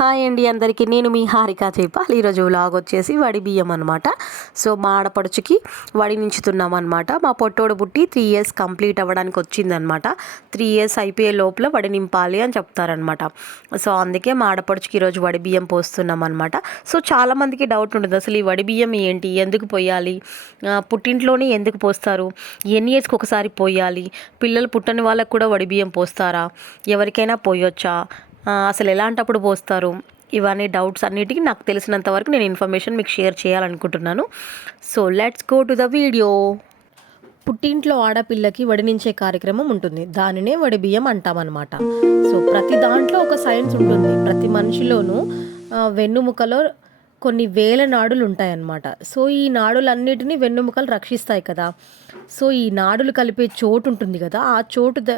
Hi అండి అందరికీ. నేను మీ హారిక చెప్పాలి ఈరోజు వ్లాగ్ వచ్చేసి వడి బియ్యం అనమాట సో మా ఆడపడుచుకి వడి నించుతున్నాం అనమాట మా పొట్టోడు పుట్టి త్రీ ఇయర్స్ కంప్లీట్ అవ్వడానికి వచ్చిందనమాట త్రీ ఇయర్స్ అయిపోయే లోపల వడి నింపాలి అని చెప్తారనమాట సో అందుకే మా ఆడపడుచుకి ఈరోజు వడి బియ్యం పోస్తున్నాం అనమాట సో చాలామందికి డౌట్ ఉంటుంది. అసలు ఈ వడి బియ్యం ఏంటి? ఎందుకు పోయాలి? పుట్టింట్లోనే ఎందుకు పోస్తారు? ఎన్ని ఇయర్స్కి ఒకసారి పోయాలి? పిల్లలు పుట్టని వాళ్ళకు కూడా వడి బియ్యం పోస్తారా? ఎవరికైనా పోయొచ్చా? అసలు ఎలాంటప్పుడు పోస్తారు? ఇవన్నీ డౌట్స్ అన్నిటికీ నాకు తెలిసినంత వరకు నేను ఇన్ఫర్మేషన్ మీకు షేర్ చేయాలనుకుంటున్నాను. So let's go to the video. పుట్టింట్లో ఆడపిల్లకి వడినించే కార్యక్రమం ఉంటుంది. దానినే వడి బియ్యం అంటామన్నమాట. సో ప్రతి దాంట్లో ఒక సైన్స్ ఉంటుంది. ప్రతి మనిషిలోనూ వెన్నుముకలో కొన్ని వేల నాడులు ఉంటాయన్నమాట. సో ఈ నాడులన్నిటినీ వెన్నుముకలు రక్షిస్తాయి కదా. సో ఈ నాడులు కలిపే చోటు ఉంటుంది కదా. ఆ చోటు ద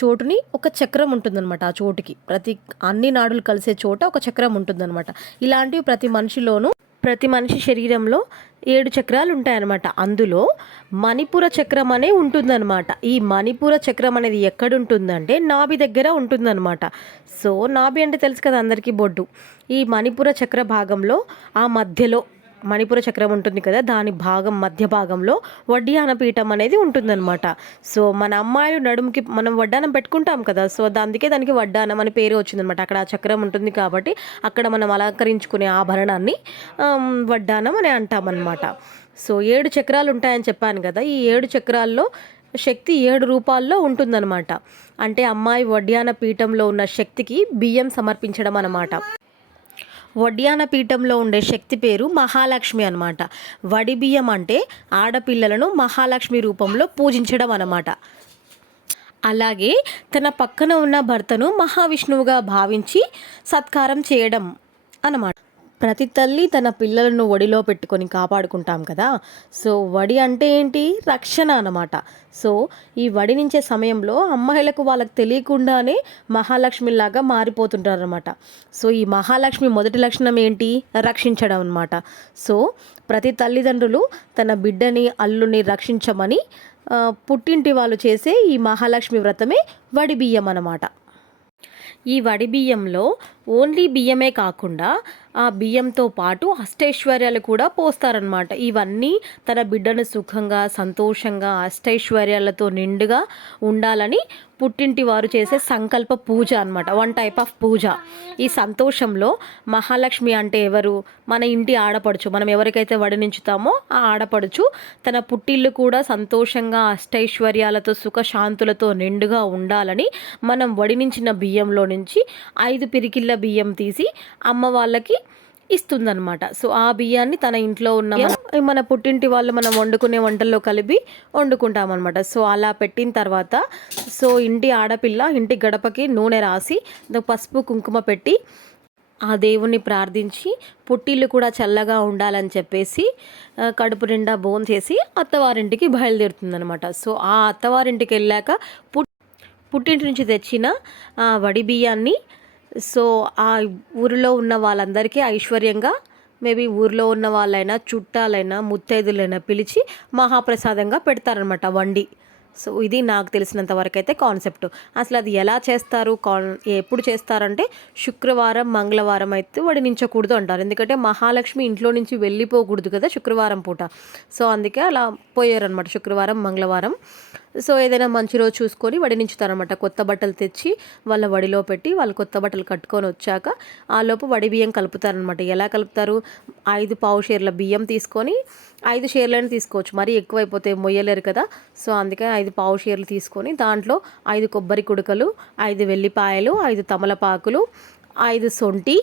చోటుని ఒక చక్రం ఉంటుందన్నమాట ఆ చోటుకి. ప్రతి అన్ని నాడులు కలిసే చోట ఒక చక్రం ఉంటుందన్నమాట. ఇలాంటివి ప్రతి మనిషిలోనూ ప్రతి మనిషి శరీరంలో ఏడు చక్రాలు ఉంటాయన్నమాట. అందులో మణిపుర చక్రం అనే ఉంటుందన్నమాట. ఈ మణిపుర చక్రం అనేది ఎక్కడుంటుందంటే నాభి దగ్గర ఉంటుందన్నమాట. సో నాభి అంటే తెలుసు కదా అందరికీ బొడ్డు. ఈ మణిపుర చక్ర భాగంలో ఆ మధ్యలో మణిపుర చక్రం ఉంటుంది కదా దాని భాగం మధ్య భాగంలో వడ్డియాన పీఠం అనేది ఉంటుందన్నమాట. సో మన అమ్మాయిలు నడుముకి మనం వడ్డానం పెట్టుకుంటాం కదా సో అందుకే దానికి వడ్డానం అని పేరు వచ్చిందనమాట అక్కడ ఆ చక్రం ఉంటుంది కాబట్టి అక్కడ మనం అలంకరించుకునే ఆభరణాన్ని వడ్డానం అని అంటామన్నమాట. సో ఏడు చక్రాలు ఉంటాయని చెప్పాను కదా ఈ ఏడు చక్రాల్లో శక్తి ఏడు రూపాల్లో ఉంటుందన్నమాట. అంటే అమ్మాయి వడ్యాన పీఠంలో ఉన్న శక్తికి బియ్యం సమర్పించడం అన్నమాట. వడ్యాన పీఠంలో ఉండే శక్తి పేరు మహాలక్ష్మి అనమాట వడి బియ్యం అంటే ఆడపిల్లలను మహాలక్ష్మి రూపంలో పూజించడం అనమాట అలాగే తన పక్కన ఉన్న భర్తను మహావిష్ణువుగా భావించి సత్కారం చేయడం అన్నమాట. ప్రతి తల్లి తన పిల్లలను ఒడిలో పెట్టుకొని కాపాడుకుంటాం కదా. సో వడి అంటే ఏంటి? రక్షణ అన్నమాట. సో ఈ వడి నుంచే సమయంలో అమ్మాయిలకు వాళ్ళకి తెలియకుండానే మహాలక్ష్మిలాగా మారిపోతుంటారనమాట సో ఈ మహాలక్ష్మి మొదటి లక్షణం ఏంటి? రక్షించడం అనమాట సో ప్రతి తల్లిదండ్రులు తన బిడ్డని అల్లుని రక్షించమని పుట్టింటి వాళ్ళు చేసే ఈ మహాలక్ష్మి వ్రతమే వడి బియ్యం అన్నమాట. ఈ వడి బియ్యంలో ఓన్లీ బియ్యమే కాకుండా ఆ బియ్యంతో పాటు అష్టైశ్వర్యాలు కూడా పోస్తారనమాట ఇవన్నీ తన బిడ్డను సుఖంగా సంతోషంగా అష్టైశ్వర్యాలతో నిండుగా ఉండాలని పుట్టింటి వారు చేసే సంకల్ప పూజ అనమాట వన్ టైప్ ఆఫ్ పూజ. ఈ సంతోషంలో మహాలక్ష్మి అంటే ఎవరు? మన ఇంటి ఆడపడుచు. మనం ఎవరికైతే వడినించుతామో ఆ ఆడపడుచు తన పుట్టిల్లు కూడా సంతోషంగా అష్టైశ్వర్యాలతో సుఖశాంతులతో నిండుగా ఉండాలని మనం వడినించిన బియ్యంలో నుంచి ఐదు పిరికిళ్ళ బియ్యం తీసి అమ్మ వాళ్ళకి ఇస్తుందనమాట సో ఆ బియ్యాన్ని తన ఇంట్లో ఉన్న మన- పుట్టింటి వాళ్ళు మనం వండుకునే వంటల్లో కలిపి వండుకుంటాం అనమాట సో అలా పెట్టిన తర్వాత సో ఇంటి ఆడపిల్ల ఇంటి గడపకి నూనె రాసి పసుపు కుంకుమ పెట్టి ఆ దేవుణ్ణి ప్రార్థించి పుట్టిల్లు కూడా చల్లగా ఉండాలని చెప్పేసి కడుపు నిండా బోన్ చేసి అత్తవారింటికి బయలుదేరుతుందనమాట సో ఆ అత్తవారింటికి వెళ్ళాక పుట్టి పుట్టింటి నుంచి తెచ్చిన ఆ, వడి బియ్యాన్ని సో ఆ ఊరిలో ఉన్న వాళ్ళందరికీ ఐశ్వర్యంగా మేబీ ఊరిలో ఉన్న వాళ్ళైనా చుట్టాలైనా ముత్తైదులైనా పిలిచి మహాప్రసాదంగా పెడతారనమాట వండి. సో ఇది నాకు తెలిసినంత వరకు అయితే కాన్సెప్ట్. అసలు అది ఎలా చేస్తారు? కాన్ ఎప్పుడు చేస్తారంటే శుక్రవారం మంగళవారం అయితే వడినించకూడదు అంటారు. ఎందుకంటే మహాలక్ష్మి ఇంట్లో నుంచి వెళ్ళిపోకూడదు కదా శుక్రవారం పూట. సో అందుకే అలా పోయారనమాట శుక్రవారం మంగళవారం. సో ఏదైనా మంచి రోజు చూసుకొని వడినించుతారనమాట కొత్త బట్టలు తెచ్చి వాళ్ళ వడిలో పెట్టి వాళ్ళు కొత్త బట్టలు కట్టుకొని వచ్చాక ఆ లోపు వడి బియ్యం కలుపుతారనమాట ఎలా కలుపుతారు? ఐదు పావు షేర్ల బియ్యం తీసుకొని ఐదు షేర్లను తీసుకోవచ్చు. మరీ ఎక్కువైపోతే మొయ్యలేరు కదా. సో అందుకే ఐదు పావు షేర్లు తీసుకొని దాంట్లో ఐదు కొబ్బరి కుడకలు ఐదు వెల్లిపాయలు ఐదు తమలపాకులు ఐదు సొంటి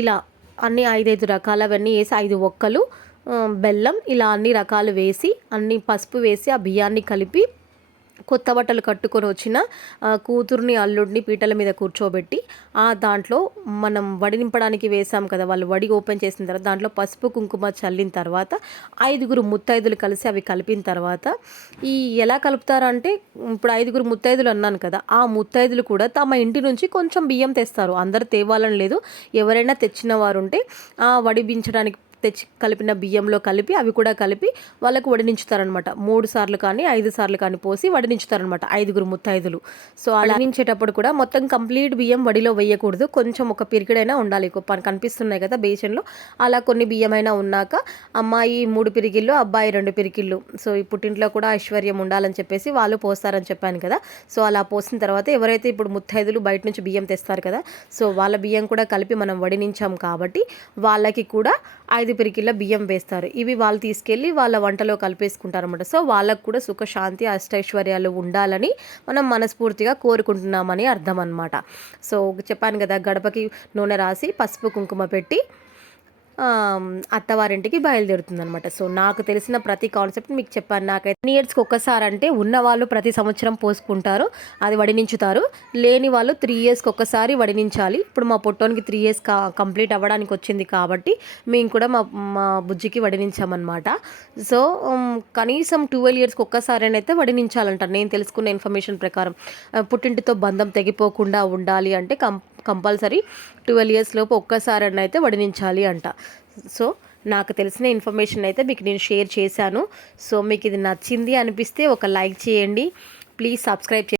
ఇలా అన్ని ఐదైదు రకాలవన్నీ వేసి ఐదు ఒక్కలు బెల్లం ఇలా అన్ని రకాలు వేసి అన్ని పసుపు వేసి ఆ బియ్యాన్ని కలిపి కొత్త బట్టలు కట్టుకొని వచ్చిన కూతుర్ని అల్లుడిని పీటల మీద కూర్చోబెట్టి ఆ దాంట్లో మనం వడి నింపడానికి వేసాం కదా వాళ్ళు వడి ఓపెన్ చేసిన తర్వాత దాంట్లో పసుపు కుంకుమ చల్లిన తర్వాత ఐదుగురు ముత్తైదులు కలిసి అవి కలిపిన తర్వాత ఈ ఎలా కలుపుతారంటే ఇప్పుడు ఐదుగురు ముత్తైదులు అన్నాను కదా ఆ ముత్తైదులు కూడా తమ ఇంటి నుంచి కొంచెం బియ్యం తెస్తారు. అందరు తేవాలని లేదు. ఎవరైనా తెచ్చిన వారు ఉంటే ఆ వడిపించడానికి తెచ్చి కలిపిన బియ్యంలో కలిపి అవి కూడా కలిపి వాళ్ళకు వడినించుతారనమాట మూడు సార్లు కానీ ఐదు సార్లు కానీ పోసి వడినించుతారనమాట ఐదుగురు ముత్తైదులు. సో అలా వడినించేటప్పుడు కూడా మొత్తం కంప్లీట్ బియ్యం వడిలో వేయకూడదు. కొంచెం ఒక పిరికిడైనా ఉండాలి. కనిపిస్తున్నాయి కదా బేసన్లో. అలా కొన్ని బియ్యమైనా ఉన్నాక అమ్మాయి మూడు పిరికిళ్ళు అబ్బాయి రెండు పిరికిళ్ళు. సో ఈ పుట్టింట్లో కూడా ఐశ్వర్యం ఉండాలని చెప్పేసి వాళ్ళు పోస్తారని చెప్పాను కదా. సో అలా పోసిన తర్వాత ఎవరైతే ఇప్పుడు ముత్తైదులు బయట నుంచి బియ్యం తెస్తారు కదా సో వాళ్ళ బియ్యం కూడా కలిపి మనం వడినించాం కాబట్టి వాళ్ళకి కూడా ఐదు పిరికిళ్ళ బియ్యం వేస్తారు. ఇవి వాళ్ళు తీసుకెళ్ళి వాళ్ళ వంటలో కలిపేసుకుంటారు అనమాట సో వాళ్ళకు కూడా సుఖశాంతి అష్టైశ్వర్యాలు ఉండాలని మనం మనస్ఫూర్తిగా కోరుకుంటున్నామని అర్థం అనమాట సో చెప్పాను కదా గడపకి నూనె రాసి పసుపు కుంకుమ పెట్టి అత్తవారింటికి బయలుదేరుతుంది అనమాట సో నాకు తెలిసిన ప్రతి కాన్సెప్ట్ మీకు చెప్పాను. నాకైతే ఇయర్స్కి ఒక్కసారి అంటే ఉన్న వాళ్ళు ప్రతి సంవత్సరం పోసుకుంటారు అది వడినించుతారు. లేని వాళ్ళు త్రీ ఇయర్స్కి ఒక్కసారి వడినించాలి. ఇప్పుడు మా పొట్టోనికి త్రీ ఇయర్స్ కా కంప్లీట్ అవ్వడానికి వచ్చింది కాబట్టి మేము కూడా మా మా బుజ్జికి వడినించామన్నమాట. సో కనీసం ట్వెల్వ్ ఇయర్స్కి ఒక్కసారినైతే వడినించాలంటారు నేను తెలుసుకున్న ఇన్ఫర్మేషన్ ప్రకారం పుట్టింటితో బంధం తెగిపోకుండా ఉండాలి అంటే కం కంపల్సరీ ట్వెల్వ్ ఇయర్స్ లోపు ఒక్కసారి అయితే వడినించాలి అంట. సో నాకు తెలిసిన ఇన్ఫర్మేషన్ అయితే మీకు నేను షేర్ చేశాను. సో మీకు ఇది నచ్చింది అనిపిస్తే ఒక లైక్ చేయండి. Please subscribe